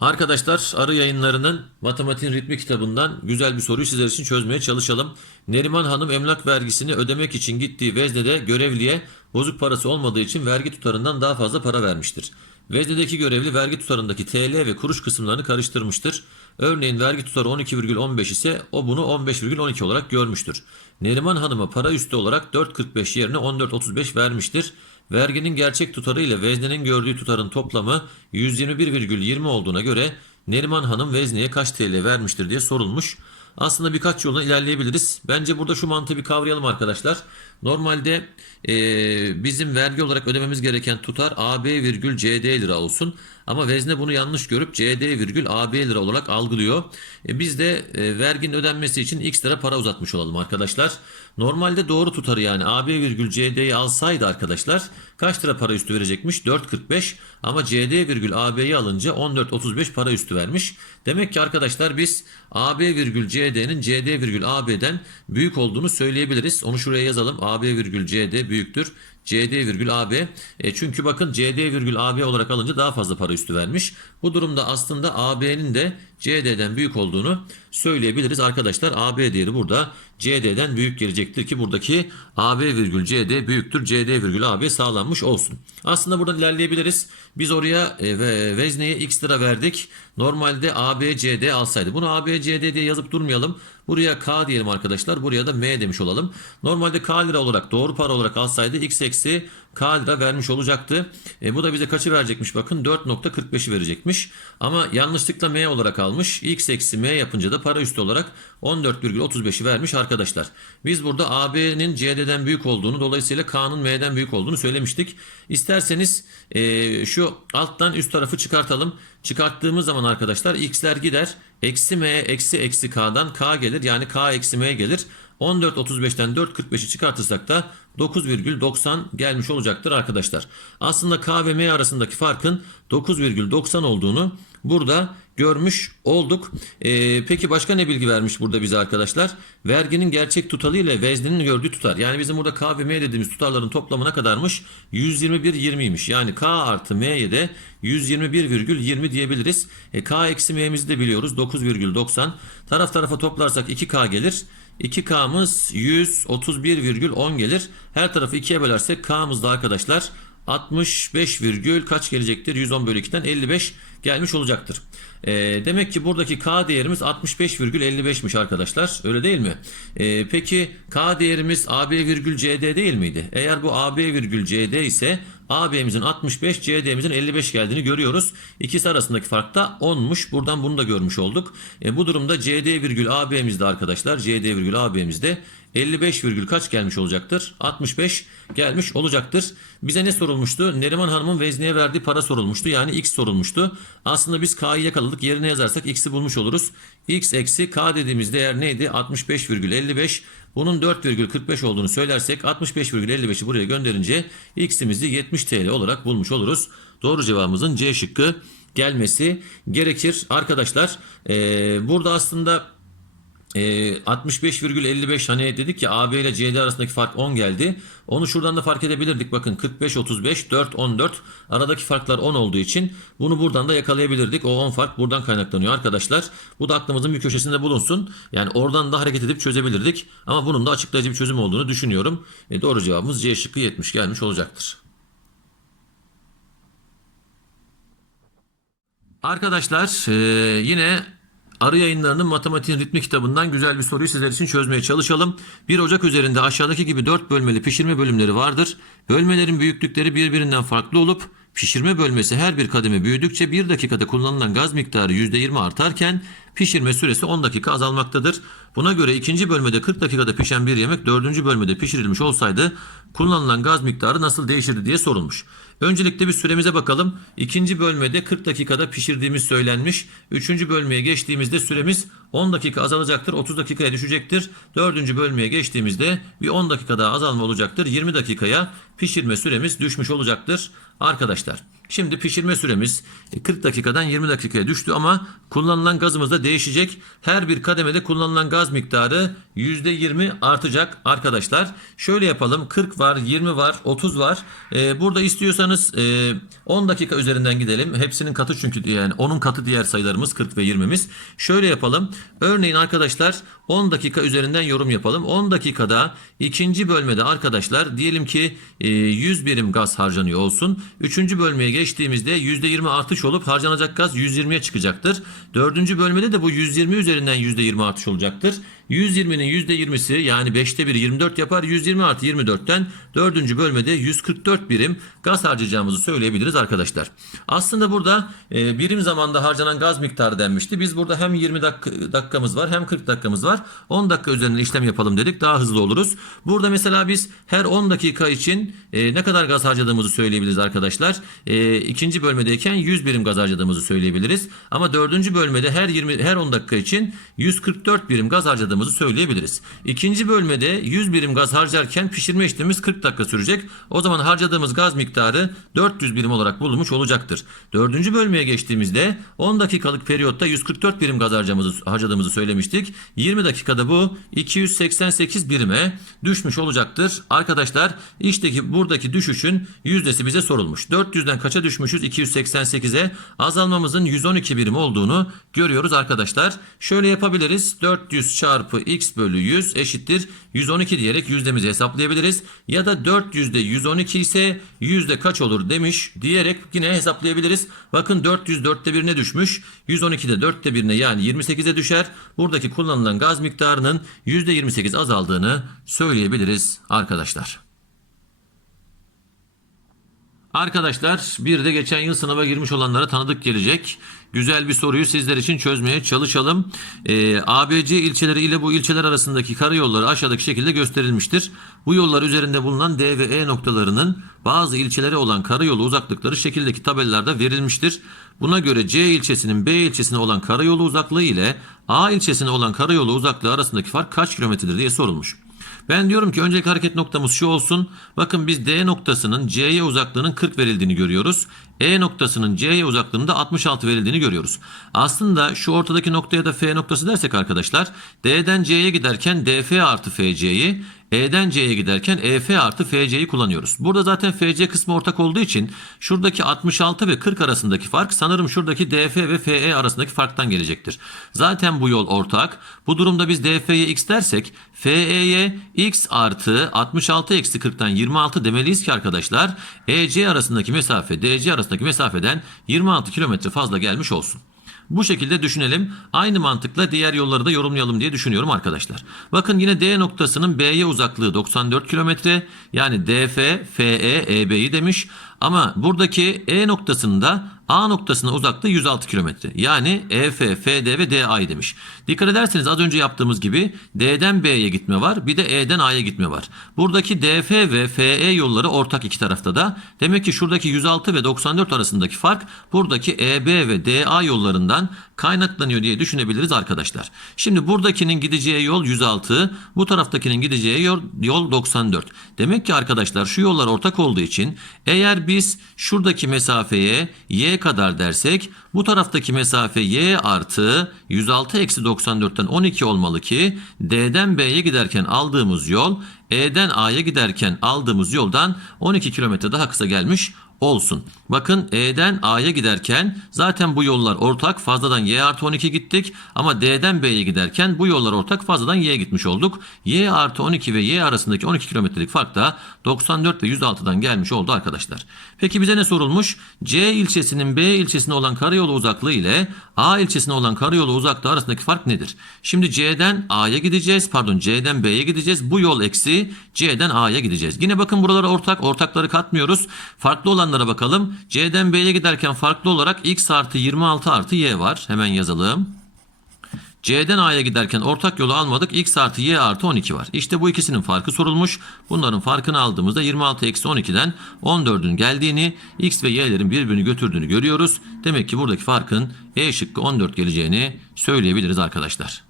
Arkadaşlar arı yayınlarının matematiğin ritmi kitabından güzel bir soruyu sizler için çözmeye çalışalım. Neriman Hanım emlak vergisini ödemek için gittiği veznede görevliye bozuk parası olmadığı için vergi tutarından daha fazla para vermiştir. Veznedeki görevli vergi tutarındaki TL ve kuruş kısımlarını karıştırmıştır. Örneğin vergi tutarı 12,15 ise o bunu 15,12 olarak görmüştür. Neriman Hanım'a para üstü olarak 4,45 yerine 14,35 vermiştir. Verginin gerçek tutarı ile veznenin gördüğü tutarın toplamı 121,20 olduğuna göre Neriman Hanım vezneye kaç TL vermiştir diye sorulmuş. Aslında birkaç yoldan ilerleyebiliriz. Bence burada şu mantığı bir kavrayalım arkadaşlar. Normalde eee, bizim vergi olarak ödememiz gereken tutar AB virgül CD lira olsun. Ama vezne bunu yanlış görüp CD virgül AB lira olarak algılıyor. E, biz de e, verginin ödenmesi için x lira para uzatmış olalım arkadaşlar. Normalde doğru tutarı yani AB virgül CD'yi alsaydı arkadaşlar kaç lira para üstü verecekmiş? 4.45 ama CD virgül AB'yi alınca 14.35 para üstü vermiş. Demek ki arkadaşlar biz AB virgül CD'nin CD virgül AB'den büyük olduğunu söyleyebiliriz. Onu şuraya yazalım. AB virgül CD büyüktür. CD virgül AB. E, çünkü bakın CD virgül AB olarak alınca daha fazla para üstü vermiş. Bu durumda aslında AB'nin de CD'den büyük olduğunu söyleyebiliriz arkadaşlar. AB değeri burada CD'den büyük gelecektir ki buradaki AB virgül CD büyüktür. CD virgül AB sağlanmış olsun. Aslında buradan ilerleyebiliriz. Biz oraya e, ve vezneye x lira verdik. Normalde AB CD alsaydı. Bunu AB CD diye yazıp durmayalım. Buraya K diyelim arkadaşlar. Buraya da M demiş olalım. Normalde K lira olarak doğru para olarak alsaydı x eksi K lira vermiş olacaktı. E, bu da bize kaçı verecekmiş bakın 4.45'i verecekmiş. Ama yanlışlıkla M olarak almış. X eksi M yapınca da para üstü olarak 14,35'i vermiş arkadaşlar. Biz burada AB'nin CD'den büyük olduğunu dolayısıyla K'nın M'den büyük olduğunu söylemiştik. İsterseniz e, şu alttan üst tarafı çıkartalım. Çıkarttığımız zaman arkadaşlar x'ler gider. Eksi M eksi eksi K'dan K gelir. Yani K eksi M gelir. 14.35'ten 4.45'i çıkartırsak da 9,90 gelmiş olacaktır arkadaşlar. Aslında K ve M arasındaki farkın 9,90 olduğunu burada görmüş olduk. Ee, peki başka ne bilgi vermiş burada bize arkadaşlar? Verginin gerçek tutarı ile veznenin gördüğü tutar. Yani bizim burada K ve M dediğimiz tutarların toplamına kadarmış 121,20'ymiş. Yani K artı M'ye de 121,20 diyebiliriz. E, K eksi M'mizi de biliyoruz 9,90. Taraf tarafa toplarsak 2K gelir. 2K'mız 131,10 gelir. Her tarafı 2'ye bölersek K'mız da arkadaşlar 65 virgül kaç gelecektir? 110 bölü 2'den 55 gelmiş olacaktır. E, demek ki buradaki K değerimiz 65,55'miş arkadaşlar. Öyle değil mi? E, peki K değerimiz AB virgül CD değil miydi? Eğer bu AB virgül CD ise AB'mizin 65, CD'mizin 55 geldiğini görüyoruz. İkisi arasındaki fark da 10'muş. Buradan bunu da görmüş olduk. E, bu durumda CD virgül AB'mizde arkadaşlar. CD virgül AB'mizde 55 virgül kaç gelmiş olacaktır? 65 gelmiş olacaktır. Bize ne sorulmuştu? Neriman Hanım'ın vezneye verdiği para sorulmuştu. Yani x sorulmuştu. Aslında biz k'yı yakaladık. Yerine yazarsak x'i bulmuş oluruz. x eksi k dediğimiz değer neydi? 65,55. Bunun 4,45 olduğunu söylersek 65,55'i buraya gönderince x'imizi 70 TL olarak bulmuş oluruz. Doğru cevabımızın C şıkkı gelmesi gerekir. Arkadaşlar eee, burada aslında e, 65,55 hani dedik ya AB ile CD arasındaki fark 10 geldi. Onu şuradan da fark edebilirdik. Bakın 45 35 4 14 aradaki farklar 10 olduğu için bunu buradan da yakalayabilirdik. O 10 fark buradan kaynaklanıyor arkadaşlar. Bu da aklımızın bir köşesinde bulunsun. Yani oradan da hareket edip çözebilirdik. Ama bunun da açıklayıcı bir çözüm olduğunu düşünüyorum. E, doğru cevabımız C şıkkı 70 gelmiş olacaktır. Arkadaşlar e, yine Arı yayınlarının matematiğin ritmi kitabından güzel bir soruyu sizler için çözmeye çalışalım. 1 Ocak üzerinde aşağıdaki gibi 4 bölmeli pişirme bölümleri vardır. Bölmelerin büyüklükleri birbirinden farklı olup pişirme bölmesi her bir kademe büyüdükçe 1 dakikada kullanılan gaz miktarı %20 artarken pişirme süresi 10 dakika azalmaktadır. Buna göre ikinci bölmede 40 dakikada pişen bir yemek dördüncü bölmede pişirilmiş olsaydı kullanılan gaz miktarı nasıl değişirdi diye sorulmuş. Öncelikle bir süremize bakalım. İkinci bölmede 40 dakikada pişirdiğimiz söylenmiş. Üçüncü bölmeye geçtiğimizde süremiz 10 dakika azalacaktır. 30 dakikaya düşecektir. Dördüncü bölmeye geçtiğimizde bir 10 dakika daha azalma olacaktır. 20 dakikaya pişirme süremiz düşmüş olacaktır. Arkadaşlar Şimdi pişirme süremiz e, 40 dakikadan 20 dakikaya düştü ama kullanılan gazımız da değişecek. Her bir kademede kullanılan gaz miktarı %20 artacak arkadaşlar. Şöyle yapalım 40 var 20 var 30 var. Ee, burada istiyorsanız e, 10 dakika üzerinden gidelim. Hepsinin katı çünkü yani onun katı diğer sayılarımız 40 ve 20'miz. Şöyle yapalım. Örneğin arkadaşlar 10 dakika üzerinden yorum yapalım. 10 dakikada ikinci bölmede arkadaşlar diyelim ki e, 100 birim gaz harcanıyor olsun. Üçüncü bölmeye geçtiğimizde %20 artış olup harcanacak gaz 120'ye çıkacaktır. Dördüncü bölmede de bu 120 üzerinden %20 artış olacaktır. 120'nin %20'si yani 5'te 1 24 yapar. 120 artı 24'ten 4. bölmede 144 birim gaz harcayacağımızı söyleyebiliriz arkadaşlar. Aslında burada e, birim zamanda harcanan gaz miktarı denmişti. Biz burada hem 20 dak- dakikamız var hem 40 dakikamız var. 10 dakika üzerinden işlem yapalım dedik. Daha hızlı oluruz. Burada mesela biz her 10 dakika için e, ne kadar gaz harcadığımızı söyleyebiliriz arkadaşlar. E, ikinci bölmedeyken 100 birim gaz harcadığımızı söyleyebiliriz. Ama dördüncü bölmede her 20 her 10 dakika için 144 birim gaz harcadığımızı söyleyebiliriz. İkinci bölmede 100 birim gaz harcarken pişirme işlemimiz 40 dakika sürecek. O zaman harcadığımız gaz miktarı 400 birim olarak bulunmuş olacaktır. Dördüncü bölmeye geçtiğimizde 10 dakikalık periyotta 144 birim gaz harcamızı, harcadığımızı söylemiştik. 20 dakikada bu 288 birime düşmüş olacaktır. Arkadaşlar işteki buradaki düşüşün yüzdesi bize sorulmuş. 400'den kaça düşmüşüz? 288'e azalmamızın 112 birim olduğunu görüyoruz arkadaşlar. Şöyle yapabiliriz. 400 çarpı x bölü 100 eşittir 112 diyerek yüzdemizi hesaplayabiliriz. Ya da 400'de 112 ise yüzde kaç olur demiş diyerek yine hesaplayabiliriz. Bakın 400 dörtte birine düşmüş. 112'de dörtte birine yani 28'e düşer. Buradaki kullanılan gaz miktarının %28 azaldığını söyleyebiliriz arkadaşlar. Arkadaşlar bir de geçen yıl sınava girmiş olanlara tanıdık gelecek. Güzel bir soruyu sizler için çözmeye çalışalım. Ee, ABC ilçeleri ile bu ilçeler arasındaki karayolları aşağıdaki şekilde gösterilmiştir. Bu yollar üzerinde bulunan D ve E noktalarının bazı ilçelere olan karayolu uzaklıkları şekildeki tabelalarda verilmiştir. Buna göre C ilçesinin B ilçesine olan karayolu uzaklığı ile A ilçesine olan karayolu uzaklığı arasındaki fark kaç kilometredir diye sorulmuş. Ben diyorum ki önceki hareket noktamız şu olsun. Bakın biz D noktasının C'ye uzaklığının 40 verildiğini görüyoruz. E noktasının C'ye uzaklığının da 66 verildiğini görüyoruz. Aslında şu ortadaki noktaya da F noktası dersek arkadaşlar D'den C'ye giderken DF artı FC'yi E'den C'ye giderken EF artı FC'yi kullanıyoruz. Burada zaten FC kısmı ortak olduğu için şuradaki 66 ve 40 arasındaki fark sanırım şuradaki DF ve FE arasındaki farktan gelecektir. Zaten bu yol ortak. Bu durumda biz DF'ye x dersek FE'ye x artı 66 eksi 40'tan 26 demeliyiz ki arkadaşlar EC arasındaki mesafe DC arasındaki mesafeden 26 kilometre fazla gelmiş olsun. Bu şekilde düşünelim. Aynı mantıkla diğer yolları da yorumlayalım diye düşünüyorum arkadaşlar. Bakın yine D noktasının B'ye uzaklığı 94 kilometre. Yani DF, FE, EB'yi demiş. Ama buradaki E noktasında A noktasına uzaklığı 106 kilometre. Yani EF, FD ve DA'yı demiş. Dikkat ederseniz az önce yaptığımız gibi D'den B'ye gitme var. Bir de E'den A'ya gitme var. Buradaki DF ve FE yolları ortak iki tarafta da. Demek ki şuradaki 106 ve 94 arasındaki fark buradaki EB ve DA yollarından kaynaklanıyor diye düşünebiliriz arkadaşlar. Şimdi buradakinin gideceği yol 106, bu taraftakinin gideceği yol, yol 94. Demek ki arkadaşlar şu yollar ortak olduğu için eğer biz şuradaki mesafeye y kadar dersek bu taraftaki mesafe y artı 106 eksi 94'ten 12 olmalı ki D'den B'ye giderken aldığımız yol E'den A'ya giderken aldığımız yoldan 12 kilometre daha kısa gelmiş olsun. Bakın E'den A'ya giderken zaten bu yollar ortak fazladan Y artı 12 gittik ama D'den B'ye giderken bu yollar ortak fazladan Y'ye gitmiş olduk. Y artı 12 ve Y arasındaki 12 kilometrelik fark da 94 ve 106'dan gelmiş oldu arkadaşlar. Peki bize ne sorulmuş? C ilçesinin B ilçesine olan karayolu uzaklığı ile A ilçesine olan karayolu uzaklığı arasındaki fark nedir? Şimdi C'den A'ya gideceğiz. Pardon C'den B'ye gideceğiz. Bu yol eksi C'den A'ya gideceğiz. Yine bakın buralara ortak. Ortakları katmıyoruz. Farklı olanlara bakalım. C'den B'ye giderken farklı olarak X artı 26 artı Y var. Hemen yazalım. C'den A'ya giderken ortak yolu almadık. X artı Y artı 12 var. İşte bu ikisinin farkı sorulmuş. Bunların farkını aldığımızda 26 eksi 12'den 14'ün geldiğini, X ve Y'lerin birbirini götürdüğünü görüyoruz. Demek ki buradaki farkın E şıkkı 14 geleceğini söyleyebiliriz arkadaşlar.